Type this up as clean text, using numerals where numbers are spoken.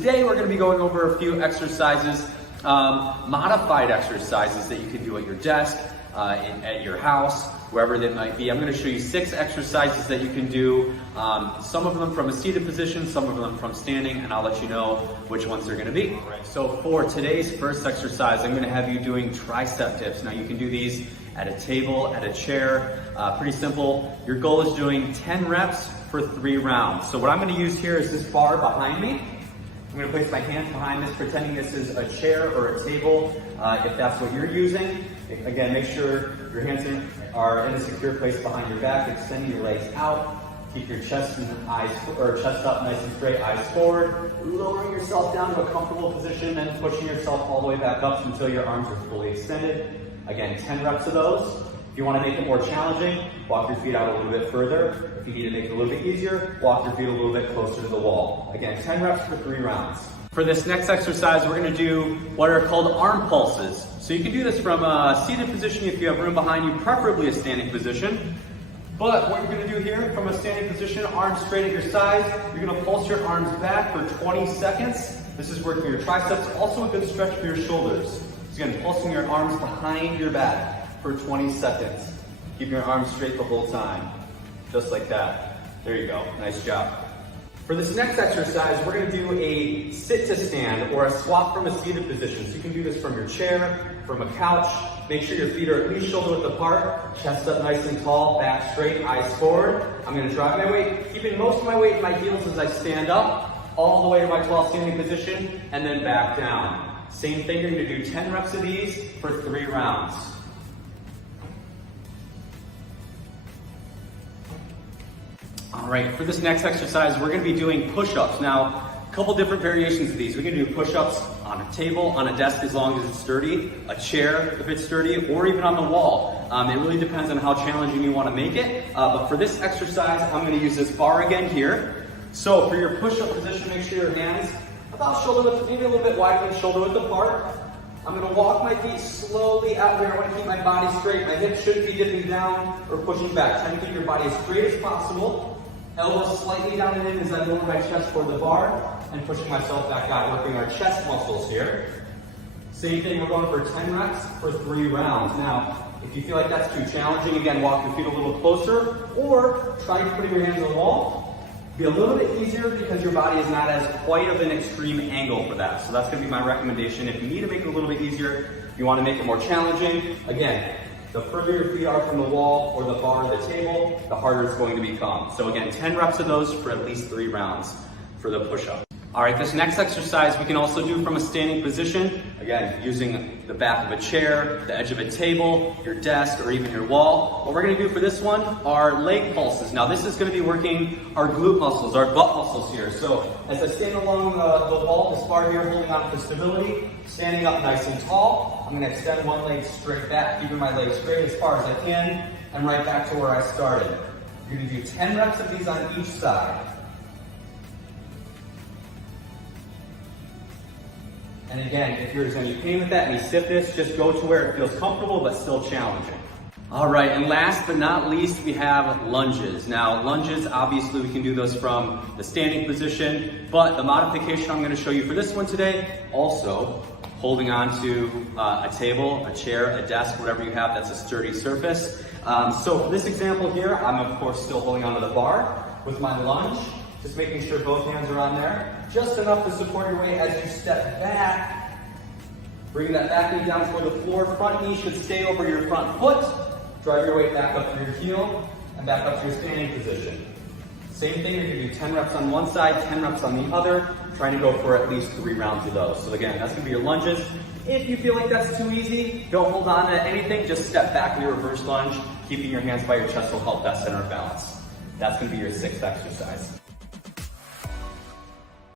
today we're gonna be going over a few exercises, modified exercises that you can do at your desk, at your house, wherever that might be. I'm gonna show you 6 exercises that you can do, some of them from a seated position, some of them from standing, and I'll let you know which ones they're gonna be. All right, so for today's first exercise, I'm gonna have you doing tricep dips. Now you can do these at a table, at a chair, pretty simple. Your goal is doing 10 reps for 3 rounds. So what I'm gonna use here is this bar behind me. I'm gonna place my hands behind this, pretending this is a chair or a table, if that's what you're using. Again, make sure your hands are in a secure place behind your back, extending your legs out. Keep your chest and eyes, or chest up nice and straight, eyes forward. Lowering yourself down to a comfortable position and pushing yourself all the way back up until your arms are fully extended. Again, 10 reps of those. If you want to make it more challenging, walk your feet out a little bit further. If you need to make it a little bit easier, walk your feet a little bit closer to the wall. Again, 10 reps for 3 rounds. For this next exercise, we're going to do what are called arm pulses. So you can do this from a seated position if you have room behind you, preferably a standing position. But what you're going to do here from a standing position, arms straight at your sides, you're going to pulse your arms back for 20 seconds. This is working your triceps, also a good stretch for your shoulders. So again, pulsing your arms behind your back for 20 seconds. Keep your arms straight the whole time, just like that. There you go, nice job. For this next exercise, we're gonna do a sit to stand or a swap from a seated position. So you can do this from your chair, from a couch. Make sure your feet are at least shoulder width apart, chest up nice and tall, back straight, eyes forward. I'm gonna drive my weight, keeping most of my weight in my heels as I stand up, all the way to my 12 standing position, and then back down. Same thing, you're gonna do 10 reps of these for 3 rounds. All right, for this next exercise, we're gonna be doing push-ups. Now, a couple different variations of these. We can do push-ups on a table, on a desk as long as it's sturdy, a chair if it's sturdy, or even on the wall. It really depends on how challenging you wanna make it. But for this exercise, I'm gonna use this bar again here. So for your push-up position, make sure your hands about shoulder width, maybe a little bit wider than shoulder width apart. I'm gonna walk my feet slowly out here. I wanna keep my body straight. My hips shouldn't be dipping down or pushing back. Try to keep your body as straight as possible. Elbows slightly down and in as I lower my chest toward the bar and pushing myself back out, working our chest muscles here. Same thing, we're going for 10 reps for 3 rounds. Now, if you feel like that's too challenging, again, walk your feet a little closer or try putting your hands on the wall. Be a little bit easier because your body is not as quite of an extreme angle for that. So that's gonna be my recommendation. If you need to make it a little bit easier, you wanna make it more challenging, again, the further your feet are from the wall or the bar or the table, the harder it's going to become. So again, 10 reps of those for at least 3 rounds for the push-up. All right, this next exercise we can also do from a standing position. Again, using the back of a chair, the edge of a table, your desk, or even your wall. What we're gonna do for this one are leg pulses. Now this is gonna be working our glute muscles, our butt muscles here. So as I stand along the wall, this bar here, holding on for stability, standing up nice and tall, I'm gonna extend one leg straight back, keeping my legs straight as far as I can, and right back to where I started. You're gonna do 10 reps of these on each side. And again, if there's any pain with that, any stiffness, just go to where it feels comfortable but still challenging. All right, and last but not least, we have lunges. Now, lunges, obviously we can do those from the standing position, but the modification I'm gonna show you for this one today, also holding on to a table, a chair, a desk, whatever you have that's a sturdy surface. So for this example here, I'm of course still holding onto the bar with my lunge. Just making sure both hands are on there. Just enough to support your weight as you step back. Bring that back knee down toward the floor. Front knee should stay over your front foot. Drive your weight back up to your heel and back up to your standing position. Same thing, you're gonna do 10 reps on one side, 10 reps on the other, trying to go for at least 3 rounds of those. So again, that's gonna be your lunges. If you feel like that's too easy, don't hold on to anything, just step back in your reverse lunge. Keeping your hands by your chest will help that center of balance. That's gonna be your 6th exercise.